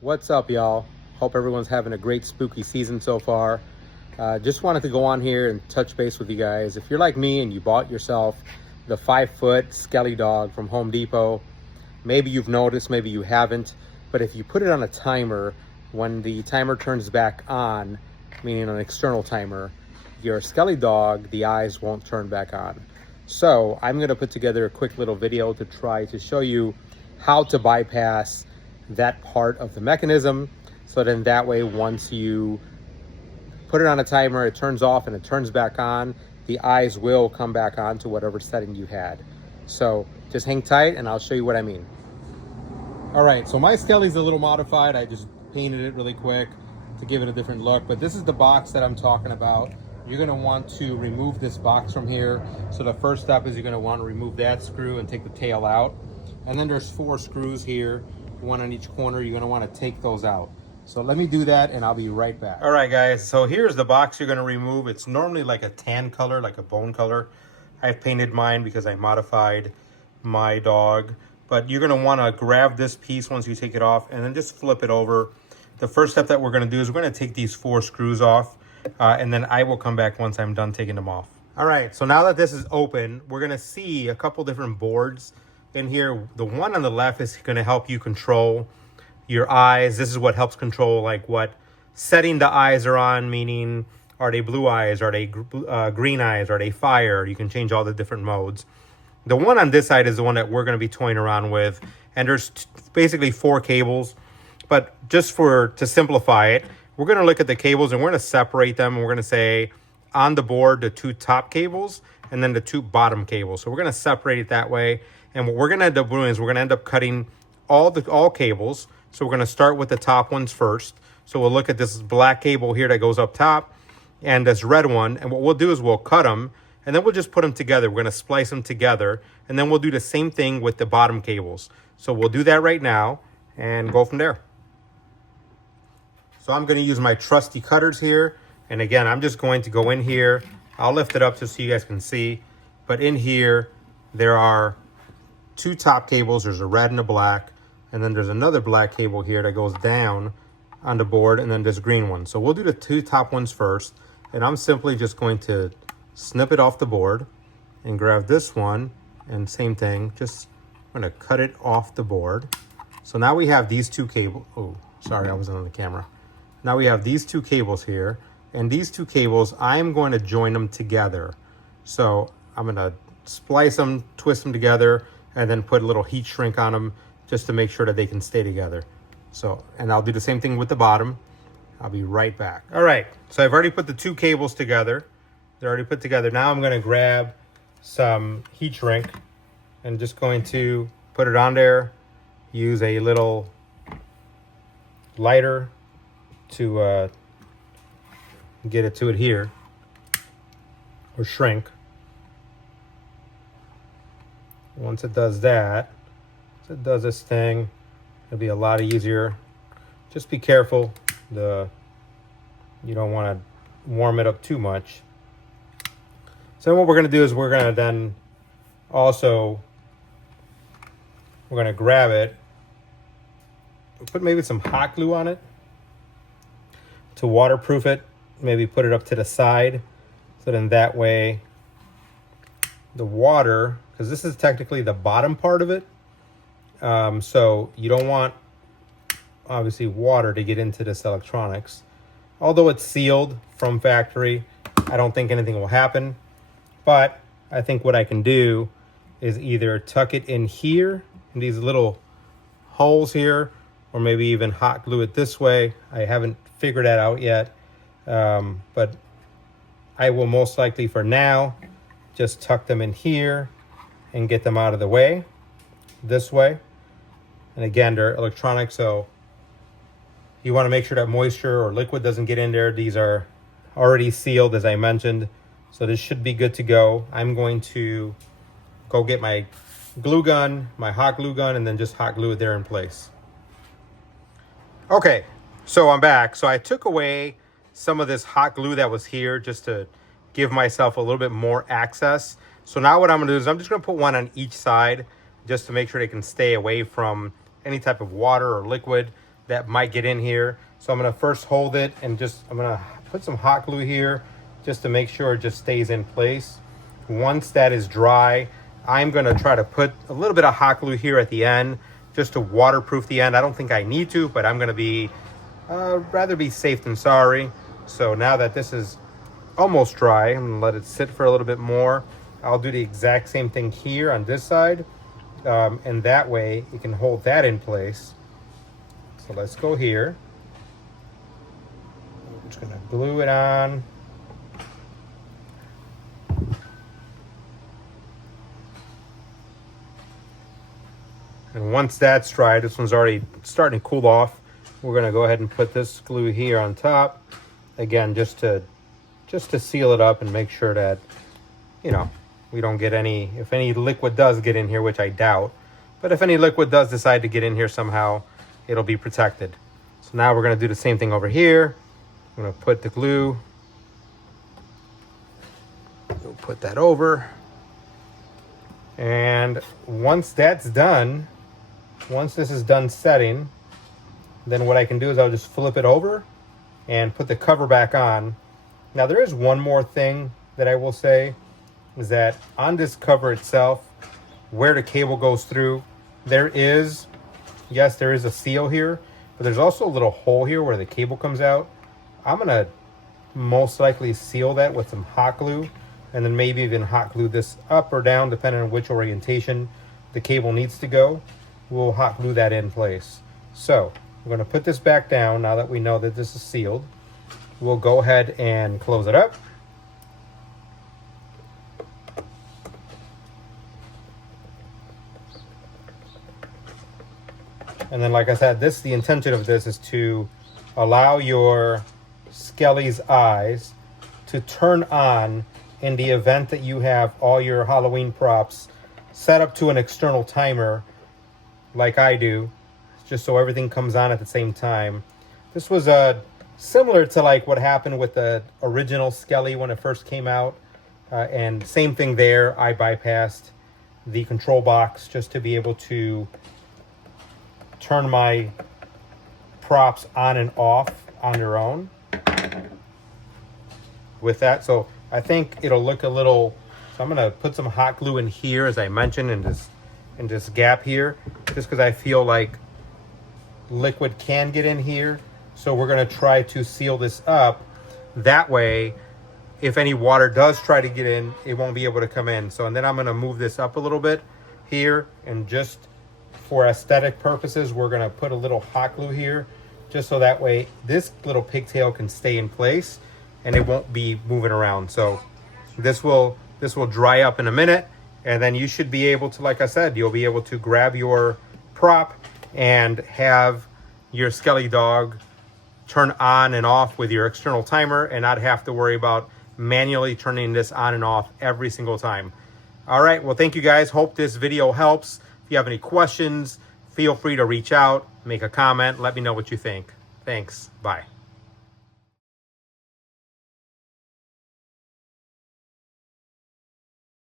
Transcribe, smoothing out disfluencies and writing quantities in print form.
What's up, y'all? Hope everyone's having a great spooky season so far. Just wanted to go on here and touch base with you guys. If you're like me and you bought yourself the 5-foot Skelly Dog from Home Depot, maybe you've noticed, maybe you haven't, but if you put it on a timer, when the timer turns back on, meaning an external timer, your Skelly Dog, the eyes won't turn back on. So I'm gonna put together a quick little video to try to show you how to bypass that part of the mechanism, so then that way once you put it on a timer, it turns off and it turns back on, the eyes will come back on to whatever setting you had. So just hang tight and I'll show you what I mean. All right, so my Skelly's a little modified. I just painted it really quick to give it a different look, but this is the box that I'm talking about. You're gonna want to remove this box from here. So the first step is you're gonna want to remove that screw and take the tail out. And then there's 4 screws here, one on each corner. You're gonna want to take those out. So let me do that and I'll be right back. All right, guys, so here's the box you're gonna remove. It's normally like a tan color, like a bone color. I've painted mine because I modified my dog. But you're gonna wanna grab this piece once you take it off and then just flip it over. The first step that we're gonna do is we're gonna take these 4 screws off and then I will come back once I'm done taking them off. All right, so now that this is open, we're gonna see a couple different boards in here. The one on the left is going to help you control your eyes. This is what helps control like what setting the eyes are on, meaning are they blue eyes, are they green eyes, are they fire? You can change all the different modes. The one on this side is the one that we're going to be toying around with, and there's basically 4 cables. But just to simplify it, we're going to look at the cables and we're going to separate them, and we're going to say on the board the 2 top cables and then the 2 bottom cables. So we're going to separate it that way. And what we're going to end up doing is we're going to end up cutting all cables. So we're going to start with the top ones first. So we'll look at this black cable here that goes up top and this red one. And what we'll do is we'll cut them and then we'll just put them together. We're going to splice them together. And then we'll do the same thing with the bottom cables. So we'll do that right now and go from there. So I'm going to use my trusty cutters here. And again, I'm just going to go in here. I'll lift it up just so you guys can see. But in here, there are 2 top cables. There's a red and a black, and then there's another black cable here that goes down on the board, and then this green one. So we'll do the 2 top ones first, and I'm simply just going to snip it off the board and grab this one, and same thing, just I'm going to cut it off the board. So now we have these 2 cables. Oh, sorry, I wasn't on the camera. Now we have these 2 cables here, and these 2 cables, I'm going to join them together. So I'm going to splice them, twist them together, and then put a little heat shrink on them just to make sure that they can stay together. So, and I'll do the same thing with the bottom. I'll be right back. All right, so I've already put the 2 cables together. They're already put together. Now I'm gonna grab some heat shrink and just going to put it on there. Use a little lighter to get it to adhere or shrink. Once it does that, once it does this thing, it'll be a lot easier. Just be careful. You don't want to warm it up too much. So what we're going to do is we're going to then also, we're going to grab it, put maybe some hot glue on it to waterproof it. Maybe put it up to the side. So then that way the water, because this is technically the bottom part of it. So you don't want, obviously, water to get into this electronics. Although it's sealed from factory, I don't think anything will happen. But I think what I can do is either tuck it in here, in these little holes here, or maybe even hot glue it this way. I haven't figured that out yet. But I will most likely, for now, just tuck them in here and get them out of the way this way. And again, they're electronic, so you want to make sure that moisture or liquid doesn't get in there. These are already sealed, as I mentioned, so this should be good to go. I'm going to go get my glue gun, my hot glue gun, and then just hot glue it there in place. Okay, so I'm back. So I took away some of this hot glue that was here just to give myself a little bit more access. So now what I'm gonna do is I'm just gonna put one on each side just to make sure they can stay away from any type of water or liquid. that might get in here. So I'm gonna first hold it and I'm gonna put some hot glue here just to make sure it just stays in place. Once that is dry, I'm gonna try to put a little bit of hot glue here at the end just to waterproof the end. I don't think I need to, but I'm gonna be rather be safe than sorry. So now that this is almost dry, I'm gonna let it sit for a little bit more. I'll do the exact same thing here on this side, and that way it can hold that in place. So let's go here. I'm just gonna glue it on. And once that's dry, this one's already starting to cool off. We're gonna go ahead and put this glue here on top. Again, just to seal it up and make sure that, you know, we don't get any, if any liquid does get in here, which I doubt, but if any liquid does decide to get in here somehow, it'll be protected. So now we're gonna do the same thing over here. I'm gonna put the glue, we'll put that over. And once that's done, once this is done setting, then what I can do is I'll just flip it over and put the cover back on. Now there is one more thing that I will say, is that on this cover itself, where the cable goes through, there is a seal here, but there's also a little hole here where the cable comes out. I'm gonna most likely seal that with some hot glue, and then maybe even hot glue this up or down depending on which orientation the cable needs to go. We'll hot glue that in place. So we're going to put this back down now that we know that this is sealed. We'll go ahead and close it up. And then, like I said, the intention of this is to allow your Skelly's eyes to turn on in the event that you have all your Halloween props set up to an external timer like I do, just so everything comes on at the same time. This was similar to like what happened with the original Skelly when it first came out, and same thing there. I bypassed the control box just to be able to turn my props on and off on their own with that. So I think it'll look a little, so I'm gonna put some hot glue in here, as I mentioned, in this gap here, just because I feel like liquid can get in here. So we're gonna try to seal this up. That way, if any water does try to get in, it won't be able to come in. So, and then I'm gonna move this up a little bit here, and just for aesthetic purposes, we're gonna put a little hot glue here, just so that way this little pigtail can stay in place and it won't be moving around. So this will dry up in a minute, and then you should be able to, like I said, you'll be able to grab your prop and have your Skelly Dog turn on and off with your external timer and not have to worry about manually turning this on and off every single time. All right, well, thank you guys. Hope this video helps. If you have any questions, feel free to reach out, make a comment, let me know what you think. Thanks, bye.